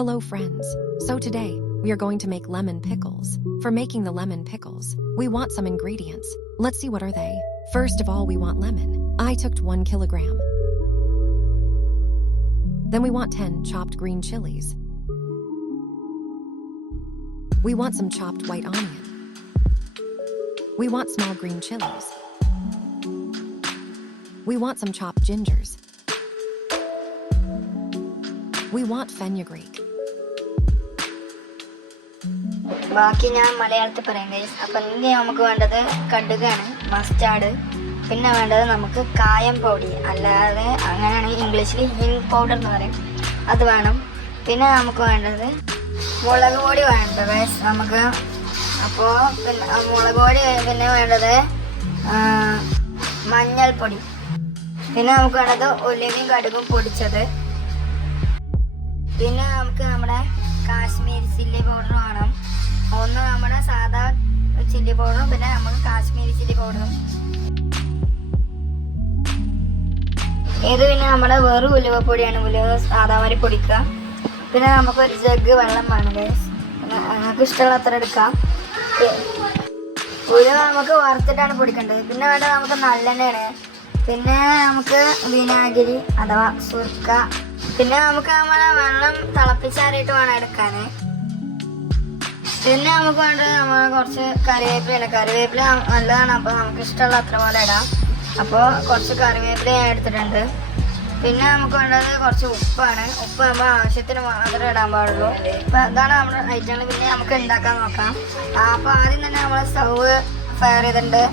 Hello friends. So today, we are going to make lemon pickles. For making the lemon pickles, we want some ingredients. Let's see what are they. First of all, we want lemon. I took 1 kilogram. Then we want 10 chopped green chilies. We want some chopped white onion. We want small green chilies. We want some chopped gingers. We want fenugreek. ബാക്കി ഞാൻ മലയാളത്തിൽ പറയാം guys. അപ്പം ഇനി നമുക്ക് വേണ്ടത് കടുകാണ്, mustard. പിന്നെ വേണ്ടത് നമുക്ക് കായം പൊടി, അല്ലാതെ അങ്ങനെയാണെങ്കിൽ ഇംഗ്ലീഷിൽ ഹിങ് പൗഡർ എന്ന് പറയും, അത് വേണം. പിന്നെ നമുക്ക് വേണ്ടത് മുളക് പൊടി വേണ്ട ഗൈസ് നമുക്ക്. അപ്പോൾ പിന്നെ മുളക് പൊടി, പിന്നെ വേണ്ടത് മഞ്ഞൾപ്പൊടി. പിന്നെ നമുക്ക് വേണ്ടത് ഉലുവയും കടുകും പൊടിച്ചത്. പിന്നെ നമുക്ക് നമ്മുടെ കാശ്മീരി ചില്ലി പൗഡർ വേണം. ഒന്ന് നമ്മുടെ സാധാ ചില്ലി പൗഡറും പിന്നെ നമുക്ക് കാശ്മീരി ചില്ലി പൗഡറും. ഇത് പിന്നെ നമ്മുടെ വെറും ഉലുവപ്പൊടിയാണ്, ഉലുവ സാധാമാതിരി പൊടിക്കുക. പിന്നെ നമുക്കൊരു ജഗ് വെള്ളം വേണം ഗൈസ്. നമുക്ക് ഇഷ്ടമുള്ള അത്ര എടുക്കാം. ഉലുവ നമുക്ക് വറുത്തിട്ടാണ് പൊടിക്കേണ്ടത്. പിന്നെ വേണ്ടത് നമുക്ക് നല്ലെണ്ണയാണ്. പിന്നെ നമുക്ക് വിനാഗിരി അഥവാ സുർക്ക. പിന്നെ നമുക്ക് നമ്മളെ വെള്ളം തിളപ്പിച്ചാറിയിട്ട് വേണം എടുക്കാൻ. പിന്നെ നമുക്ക് വേണ്ടത് നമ്മൾ കുറച്ച് കറിവേപ്പില. കറിവേപ്പില നല്ലതാണ്, അപ്പോൾ നമുക്ക് ഇഷ്ടമുള്ള അത്ര പോലെ ഇടാം. അപ്പോൾ കുറച്ച് കറിവേപ്പില ഞാൻ എടുത്തിട്ടുണ്ട്. പിന്നെ നമുക്ക് വേണ്ടത് കുറച്ച് ഉപ്പാണ്. ഉപ്പ് നമ്മൾ ആവശ്യത്തിന് മാത്രമേ ഇടാൻ പാടുള്ളൂ. അപ്പോൾ അതാണ് നമ്മുടെ ഐറ്റങ്ങൾ. പിന്നെ നമുക്ക് ഉണ്ടാക്കാൻ നോക്കാം. അപ്പോൾ ആദ്യം തന്നെ നമ്മൾ സ്റ്റൗവ് ഫയർ ചെയ്തിട്ടുണ്ട്.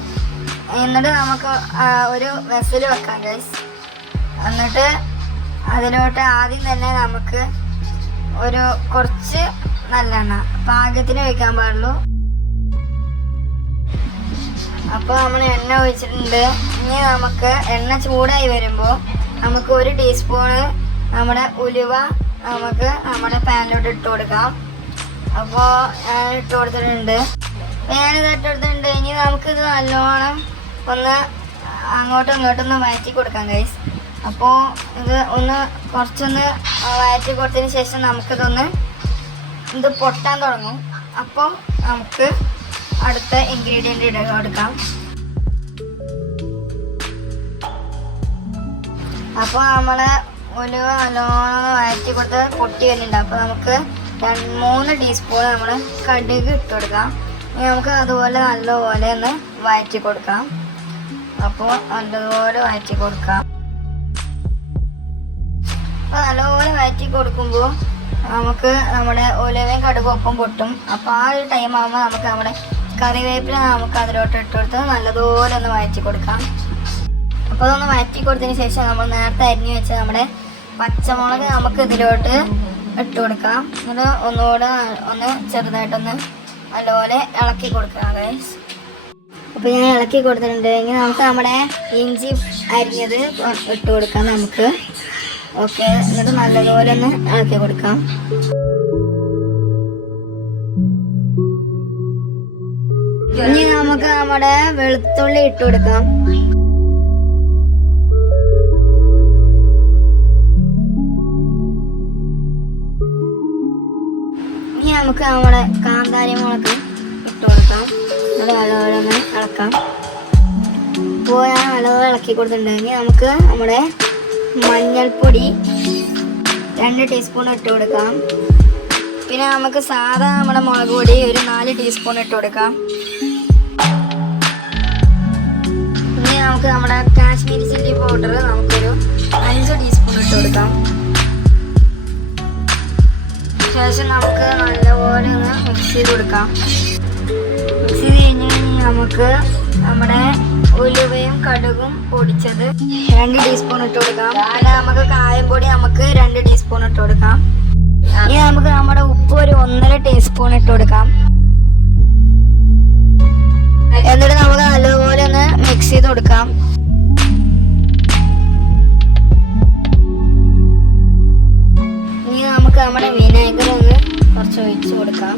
എന്നിട്ട് നമുക്ക് ഒരു വെസൽ വെക്കാം ഗൈസ്. എന്നിട്ട് അതിലോട്ട് ആദ്യം തന്നെ നമുക്ക് ഒരു കുറച്ച് നല്ലെണ്ണ പാകത്തിന് ഒഴിക്കാൻ പാടുള്ളൂ. അപ്പോൾ നമ്മൾ എണ്ണ ഒഴിച്ചിട്ടുണ്ട്. ഇനി നമുക്ക് എണ്ണ ചൂടായി വരുമ്പോൾ നമുക്ക് 1 ടീസ്പൂണ് നമ്മുടെ ഉലുവ നമുക്ക് നമ്മുടെ പാനിലോട്ട് ഇട്ട് കൊടുക്കാം. അപ്പോൾ ഞാൻ ഇട്ട് കൊടുത്തിട്ടുണ്ട്. ഞാനിത് ഇട്ട് കൊടുത്തിട്ടുണ്ട്. ഇനി നമുക്കിത് നല്ലോണം ഒന്ന് അങ്ങോട്ടും ഇങ്ങോട്ടൊന്ന് വഴറ്റി കൊടുക്കാം ഗൈസ്. അപ്പോൾ ഇത് കുറച്ചൊന്ന് വഴറ്റി കൊടുത്തതിന് ശേഷം ഇത് പൊട്ടാൻ തുടങ്ങും. അപ്പോൾ നമുക്ക് അടുത്ത ഇൻഗ്രീഡിയൻ്റ് ഇട്ട് കൊടുക്കാം. അപ്പോൾ നമ്മളെ ഉലുവ നല്ലോണം വഴറ്റി കൊടുത്ത് പൊട്ടി വരുന്നുണ്ട്. അപ്പോൾ നമുക്ക് 3 ടീസ്പൂൺ നമ്മൾ കടുക് ഇട്ട് കൊടുക്കാം. ഇനി നമുക്ക് അതുപോലെ നല്ലപോലെ ഒന്ന് വഴറ്റി കൊടുക്കാം. അപ്പോൾ നല്ലതുപോലെ വഴറ്റി കൊടുക്കാം. അപ്പോൾ നല്ലപോലെ വഴറ്റി കൊടുക്കുമ്പോൾ നമുക്ക് നമ്മുടെ ഉലുവയും കടുകും ഒപ്പം പൊട്ടും. അപ്പോൾ ആ ഒരു ടൈം ആകുമ്പോൾ നമുക്ക് നമ്മുടെ കറിവേപ്പില നമുക്ക് അതിലോട്ട് ഇട്ട് കൊടുത്ത് നല്ലതുപോലെ ഒന്ന് വഴറ്റി കൊടുക്കാം. അപ്പോൾ അതൊന്ന് വഴറ്റി കൊടുത്തതിന് ശേഷം നമ്മൾ നേരത്തെ അരിഞ്ഞ് വെച്ച നമ്മുടെ പച്ചമുളക് നമുക്ക് ഇതിലോട്ട് ഇട്ട് കൊടുക്കാം. എന്നിട്ട് ഒന്നുകൂടെ ഒന്ന് ചെറുതായിട്ടൊന്ന് നല്ലപോലെ ഇളക്കി കൊടുക്കാം ഗൈസ്. അപ്പോൾ ഞാൻ ഇളക്കി കൊടുത്തിട്ടുണ്ട്. ഇനി നമുക്ക് നമ്മുടെ ഇഞ്ചി അരിഞ്ഞത് ഇട്ട് കൊടുക്കാം നമുക്ക്. ഓക്കെ, എന്നിട്ട് നല്ലതുപോലെ ഒന്ന് ഇളക്കി കൊടുക്കാം. ഇനി നമുക്ക് നമ്മുടെ വെളുത്തുള്ളി ഇട്ട് കൊടുക്കാം. ഇനി നമുക്ക് നമ്മുടെ കാന്താരി മുളക് ഇട്ട് കൊടുക്കാം. നല്ലപോലെ ഒന്ന് ഇളക്കാം. ഇപ്പോൾ ഞാൻ നല്ലപോലെ ഇളക്കി കൊടുത്തിട്ടുണ്ട്. ഇനി നമുക്ക് നമ്മുടെ മഞ്ഞൾപ്പൊടി 2 ടീസ്പൂൺ ഇട്ട് കൊടുക്കാം. പിന്നെ നമുക്ക് സാധാ നമ്മുടെ മുളക് പൊടി ഒരു 4 ടീസ്പൂൺ ഇട്ട് കൊടുക്കാം. ഇനി നമുക്ക് നമ്മുടെ കാശ്മീരി ചില്ലി പൗഡർ നമുക്കൊരു 5 ടീസ്പൂൺ ഇട്ട് കൊടുക്കാം. ശേഷം നമുക്ക് നല്ലപോലെ ഒന്ന് മിക്സ് ചെയ്ത് കൊടുക്കാം. മിക്സ് ചെയ്ത് കഴിഞ്ഞ് നമുക്ക് നമ്മുടെ ഉലുവയും കടുകും പൊടിച്ചത് 2 ടീസ്പൂൺ ഇട്ട് കൊടുക്കാം. പിന്നെ നമുക്ക് കായപ്പൊടി നമുക്ക് 2 ടീസ്പൂൺ ഇട്ട് കൊടുക്കാം. ഇനി നമുക്ക് നമ്മുടെ ഉപ്പ് ഒരു 1.5 ടീസ്പൂൺ ഇട്ട് കൊടുക്കാം. എന്നിട്ട് നമുക്ക് നല്ലപോലെ ഒന്ന് മിക്സ് ചെയ്ത് കൊടുക്കാം. ഇനി നമുക്ക് നമ്മുടെ വിനാഗിരി ഒന്ന് കുറച്ച് ഒഴിച്ച് കൊടുക്കാം.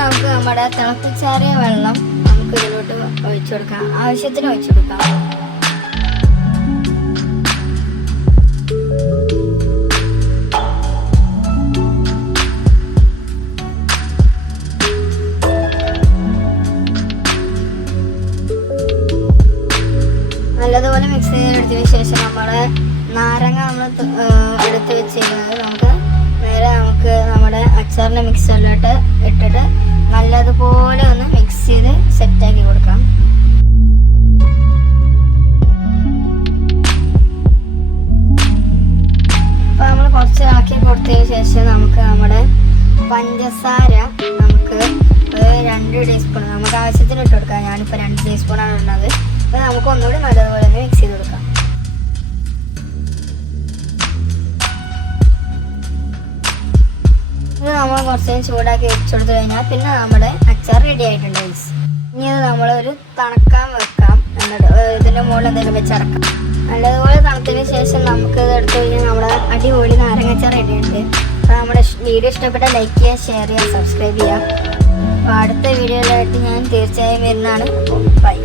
നമുക്ക് നമ്മുടെ തിളപ്പിച്ചാറിയ വെള്ളം നമുക്ക് ഇതിലോട്ട് ഒഴിച്ചു കൊടുക്കാം, ആവശ്യത്തിന് ഒഴിച്ചു കൊടുക്കാം. നല്ലതുപോലെ മിക്സ് ചെയ്തെടുത്തതിന് ശേഷം നമ്മുടെ നാരങ്ങ നമ്മൾ എടുത്ത് വെച്ചിരുന്നത് നമുക്ക് നമ്മുടെ അച്ചാറിൻ്റെ മിക്സറിലോട്ട് ഇട്ടിട്ട് നല്ലതുപോലെ ഒന്ന് മിക്സ് ചെയ്ത് സെറ്റാക്കി കൊടുക്കാം. അപ്പോൾ നമ്മൾ കുറച്ച് ആക്കി കൊടുത്തതിന് ശേഷം നമുക്ക് നമ്മുടെ പഞ്ചസാര നമുക്ക് 2 ടീസ്പൂൺ നമുക്ക് ആവശ്യത്തിന് ഇട്ട് കൊടുക്കാം. ഞാനിപ്പോൾ 2 ടീസ്പൂണാണ് ഉള്ളത്. അപ്പോൾ നമുക്ക് ഒന്നുകൂടി നല്ലതുപോലെ ഒന്ന് മിക്സ് ചെയ്ത് കൊടുക്കാം. ഇത് നമ്മൾ കുറച്ച് ചൂടാക്കി വെച്ചെടുത്ത് കഴിഞ്ഞാൽ പിന്നെ നമ്മുടെ അച്ചാർ റെഡി ആയിട്ടുണ്ട്. ഇനി അത് നമ്മളൊരു തണുക്കാൻ വെക്കാം, എന്നിട്ട് ഇതിൻ്റെ മുകളിൽ എന്തെങ്കിലും വെച്ചടക്കാം. നല്ലതുപോലെ തണുത്തതിന് ശേഷം നമുക്ക് ഇത് എടുത്തു കഴിഞ്ഞാൽ നമ്മുടെ അടിപൊളി നാരങ്ങാച്ചാർ റെഡി ഉണ്ട്. അപ്പോൾ നമ്മുടെ വീഡിയോ ഇഷ്ടപ്പെട്ടാൽ ലൈക്ക് ചെയ്യുക, ഷെയർ ചെയ്യുക, സബ്സ്ക്രൈബ് ചെയ്യുക. അപ്പോൾ അടുത്ത വീഡിയോയിലായിട്ട് ഞാൻ തീർച്ചയായും വരുന്നതാണ്. ബൈ.